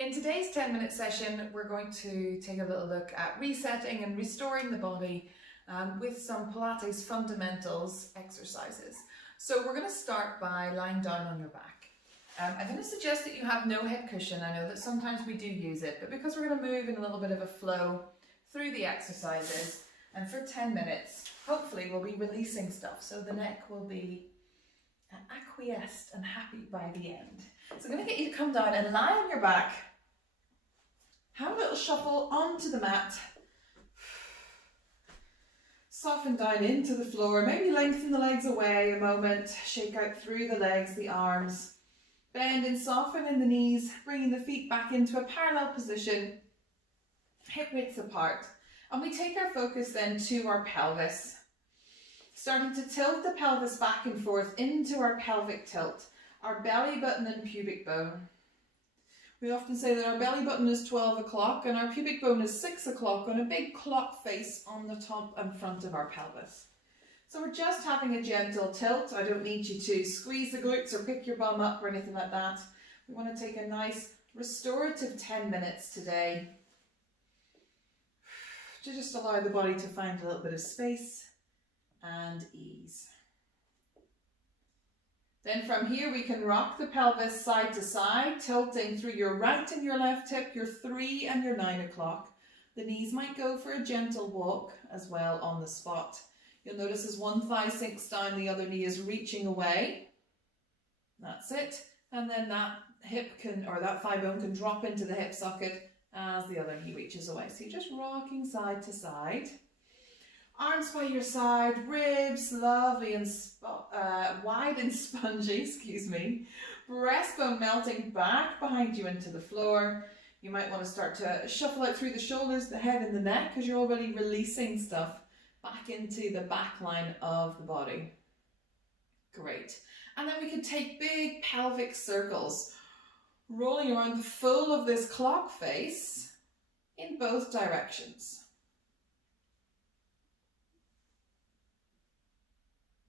In today's 10-minute session, we're going to take a little look at resetting and restoring the body with some Pilates fundamentals exercises. So we're going to start by lying down on your back. I'm going to suggest that you have no head cushion. I know that sometimes we do use it, but because we're going to move in a little bit of a flow through the exercises, and for 10 minutes, hopefully we'll be releasing stuff, so the neck will be acquiesced and happy by the end. So I'm going to get you to come down and lie on your back. Have a little shuffle onto the mat. Soften down into the floor. Maybe lengthen the legs away a moment. Shake out through the legs, the arms. Bend and soften in the knees, bringing the feet back into a parallel position. Hip width apart. And we take our focus then to our pelvis. Starting to tilt the pelvis back and forth into our pelvic tilt. Our belly button and pubic bone. We often say that our belly button is 12 o'clock and our pubic bone is 6 o'clock on a big clock face on the top and front of our pelvis. So we're just having a gentle tilt. I don't need you to squeeze the glutes or pick your bum up or anything like that. We want to take a nice restorative 10 minutes today to just allow the body to find a little bit of space and ease. Then from here we can rock the pelvis side to side, tilting through your right and your left hip, your 3 and your 9 o'clock. The knees might go for a gentle walk as well on the spot. You'll notice as one thigh sinks down, the other knee is reaching away. That's it. And then that hip can, or that thigh bone can drop into the hip socket as the other knee reaches away. So you're just rocking side to side. Arms by your side, ribs lovely and wide and spongy, excuse me. Breastbone melting back behind you into the floor. You might want to start to shuffle out through the shoulders, the head and the neck, because you're already releasing stuff back into the back line of the body. Great. And then we could take big pelvic circles, rolling around the full of this clock face in both directions.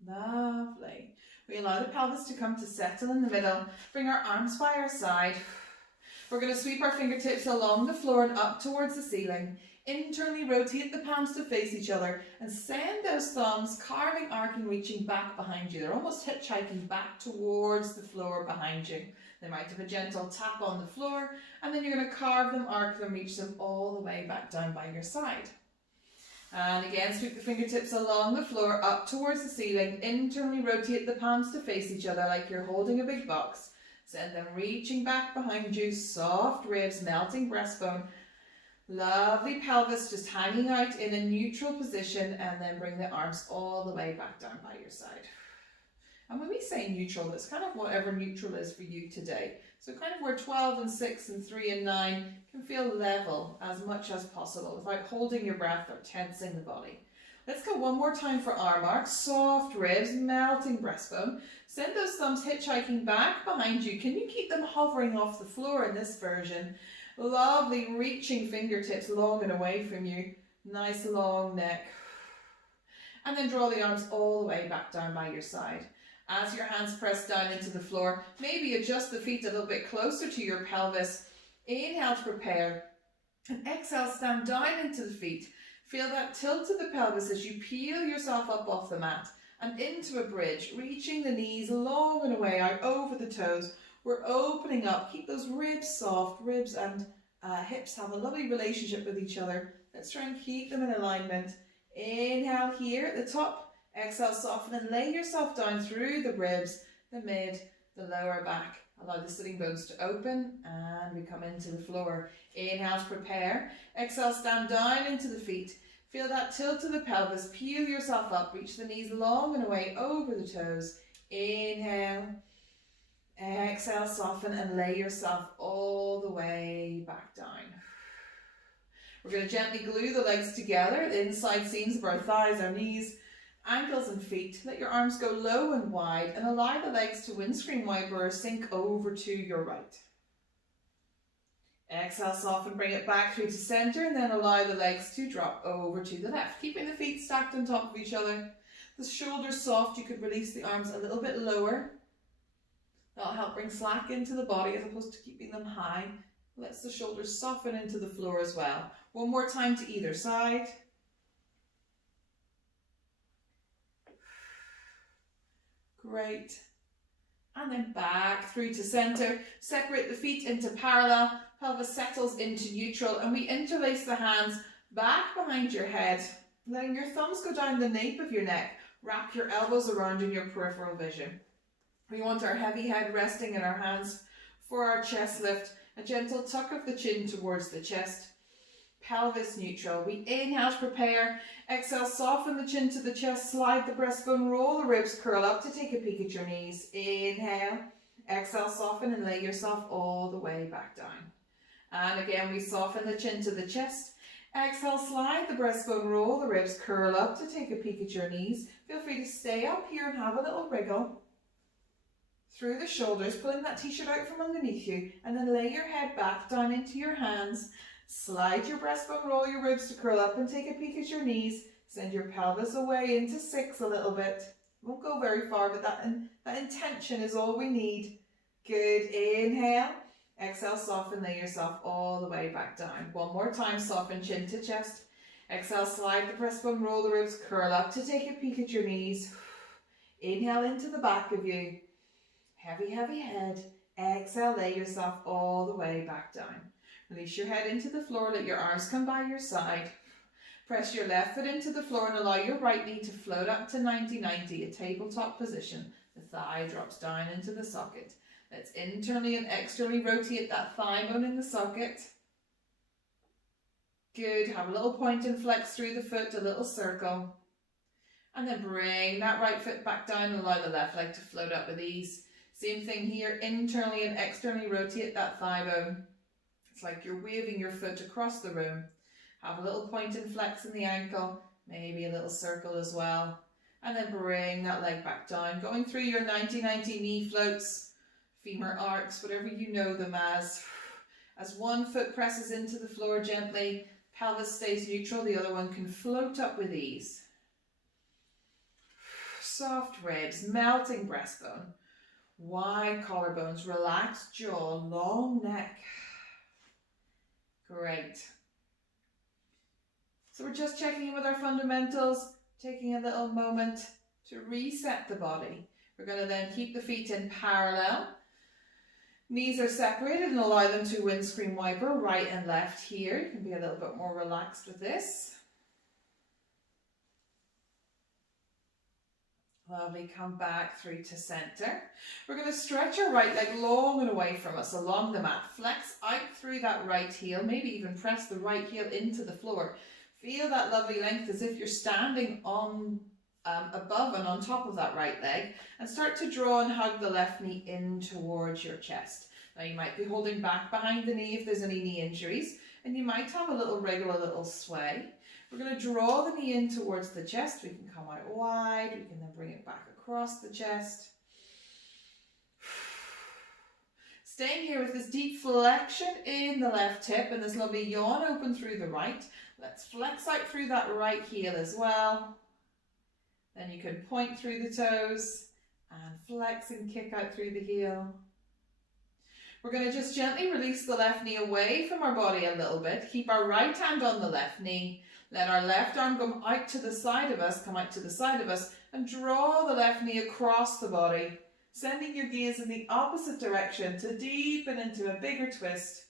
Lovely. We allow the pelvis to come to settle in the middle. Bring our arms by our side. We're going to sweep our fingertips along the floor and up towards the ceiling. Internally rotate the palms to face each other and send those thumbs carving, arcing, reaching back behind you. They're almost hitchhiking back towards the floor behind you. They might have a gentle tap on the floor, and then you're going to carve them, arc them, reach them all the way back down by your side. And again, sweep the fingertips along the floor, up towards the ceiling. Internally rotate the palms to face each other like you're holding a big box. Send them reaching back behind you, soft ribs, melting breastbone. Lovely pelvis just hanging out in a neutral position, and then bring the arms all the way back down by your side. And when we say neutral, it's kind of whatever neutral is for you today. So kind of where 12 and 6 and 3 and 9 can feel level as much as possible without holding your breath or tensing the body. Let's go one more time for arm arcs. Soft ribs, melting breastbone. Send those thumbs hitchhiking back behind you. Can you keep them hovering off the floor in this version? Lovely reaching fingertips long and away from you. Nice long neck. And then draw the arms all the way back down by your side. As your hands press down into the floor, maybe adjust the feet a little bit closer to your pelvis. Inhale to prepare. And exhale, stand down into the feet. Feel that tilt of the pelvis as you peel yourself up off the mat and into a bridge, reaching the knees long and away out over the toes. We're opening up. Keep those ribs soft. Ribs and hips have a lovely relationship with each other. Let's try and keep them in alignment. Inhale here at the top. Exhale, soften and lay yourself down through the ribs, the mid, the lower back. Allow the sitting bones to open and we come into the floor. Inhale to prepare. Exhale, stand down into the feet. Feel that tilt of the pelvis. Peel yourself up. Reach the knees long and away over the toes. Inhale. Exhale, soften and lay yourself all the way back down. We're going to gently glue the legs together, the inside seams of our thighs, our knees, ankles and feet. Let your arms go low and wide and allow the legs to windscreen wiper or sink over to your right. Exhale, soften, bring it back through to center and then allow the legs to drop over to the left. Keeping the feet stacked on top of each other. The shoulders soft, you could release the arms a little bit lower. That'll help bring slack into the body as opposed to keeping them high. Let's the shoulders soften into the floor as well. One more time to either side. Great. And then back through to center. Separate the feet into parallel. Pelvis settles into neutral. And we interlace the hands back behind your head, letting your thumbs go down the nape of your neck. Wrap your elbows around in your peripheral vision. We want our heavy head resting in our hands for our chest lift. A gentle tuck of the chin towards the chest. Pelvis neutral. We inhale to prepare. Exhale, soften the chin to the chest. Slide the breastbone, roll the ribs, curl up to take a peek at your knees. Inhale. Exhale, soften and lay yourself all the way back down. And again, we soften the chin to the chest. Exhale, slide the breastbone, roll the ribs, curl up to take a peek at your knees. Feel free to stay up here and have a little wriggle through the shoulders, pulling that t-shirt out from underneath you, and then lay your head back down into your hands. Slide your breastbone, roll your ribs to curl up and take a peek at your knees. Send your pelvis away into 6 a little bit. Won't go very far, but that intention is all we need. Good. Inhale. Exhale, soften, lay yourself all the way back down. One more time, soften chin to chest. Exhale, slide the breastbone, roll the ribs, curl up to take a peek at your knees. Inhale into the back of you. Heavy, heavy head. Exhale, lay yourself all the way back down. Release your head into the floor, let your arms come by your side. Press your left foot into the floor and allow your right knee to float up to 90-90, a tabletop position. The thigh drops down into the socket. Let's internally and externally rotate that thigh bone in the socket. Good. Have a little point and flex through the foot, a little circle. And then bring that right foot back down and allow the left leg to float up with ease. Same thing here, internally and externally rotate that thigh bone. It's like you're waving your foot across the room. Have a little point and flex in the ankle, maybe a little circle as well. And then bring that leg back down, going through your 90-90 knee floats, femur arcs, whatever you know them as. As one foot presses into the floor gently, pelvis stays neutral, the other one can float up with ease. Soft ribs, melting breastbone. Wide collarbones, relaxed jaw, long neck. Great. So we're just checking in with our fundamentals, taking a little moment to reset the body. We're going to then keep the feet in parallel. Knees are separated and allow them to windscreen wiper right and left here. You can be a little bit more relaxed with this. Lovely, come back through to center. We're going to stretch our right leg long and away from us along the mat. Flex out through that right heel, maybe even press the right heel into the floor. Feel that lovely length as if you're standing on above and on top of that right leg, and start to draw and hug the left knee in towards your chest. Now you might be holding back behind the knee if there's any knee injuries, and you might have a little wriggle, a little sway. We're going to draw the knee in towards the chest. We can come out wide. We can then bring it back across the chest. Staying here with this deep flexion in the left hip and this lovely yawn open through the right. Let's flex out through that right heel as well. Then you can point through the toes and flex and kick out through the heel. We're going to just gently release the left knee away from our body a little bit. Keep our right hand on the left knee. Let our left arm come out to the side of us, and draw the left knee across the body, sending your gaze in the opposite direction to deepen into a bigger twist.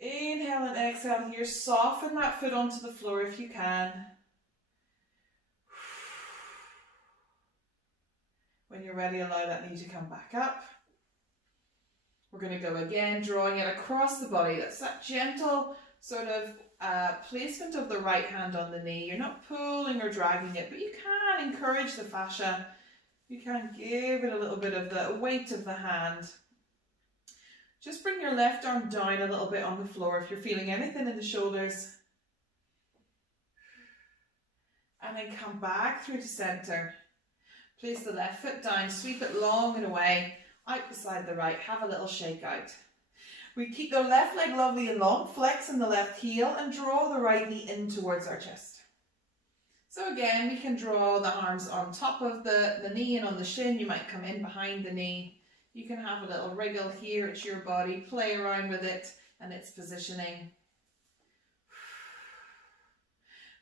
Inhale and exhale here. Soften that foot onto the floor if you can. When you're ready, allow that knee to come back up. We're going to go again, drawing it across the body. That's that gentle sort of placement of the right hand on the knee. You're not pulling or dragging it, but you can encourage the fascia. You can give it a little bit of the weight of the hand. Just bring your left arm down a little bit on the floor if you're feeling anything in the shoulders. And then come back through to center. Place the left foot down, sweep it long and away, out beside the right, have a little shake out. We keep the left leg lovely and long, flex in the left heel and draw the right knee in towards our chest. So again, we can draw the arms on top of the knee and on the shin. You might come in behind the knee. You can have a little wriggle here, it's your body, play around with it and its positioning.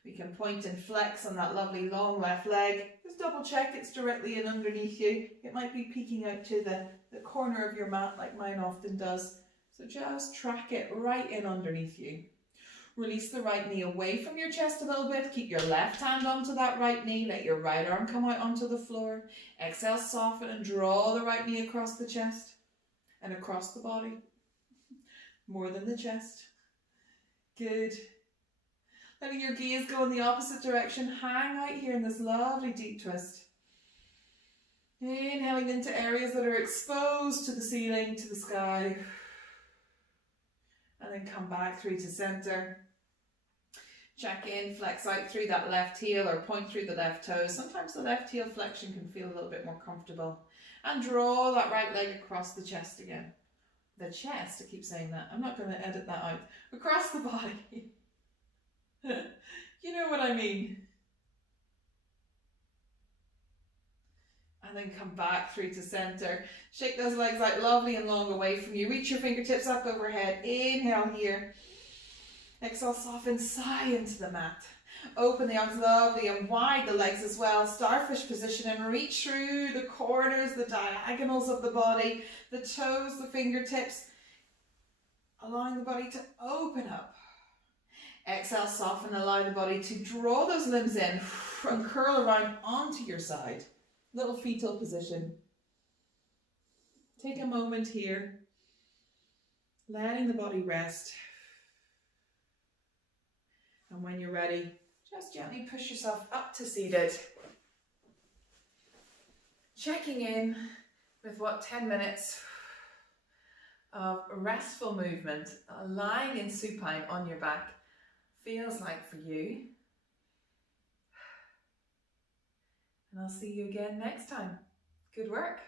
We can point and flex on that lovely long left leg. Just double check it's directly in underneath you. It might be peeking out to the corner of your mat like mine often does. So just track it right in underneath you. Release the right knee away from your chest a little bit. Keep your left hand onto that right knee. Let your right arm come out onto the floor. Exhale, soften and draw the right knee across the chest and across the body. More than the chest. Good. Letting your gaze go in the opposite direction. Hang out here in this lovely deep twist. Inhaling into areas that are exposed to the ceiling, to the sky. And then come back through to center. Check in, flex out through that left heel or point through the left toes. Sometimes the left heel flexion can feel a little bit more comfortable. And draw that right leg across the chest again. The chest, I keep saying that. I'm not going to edit that out. Across the body. You know what I mean. And then come back through to center. Shake those legs out lovely and long away from you. Reach your fingertips up overhead. Inhale here. Exhale, soften, sigh into the mat. Open the arms lovely and wide the legs as well. Starfish position and reach through the corners, the diagonals of the body, the toes, the fingertips. Allowing the body to open up. Exhale, soften, allow the body to draw those limbs in and curl around onto your side. Little fetal position. Take a moment here, letting the body rest. And when you're ready, just gently push yourself up to seated. Checking in with what 10 minutes of restful movement, lying in supine on your back, feels like for you. And I'll see you again next time. Good work.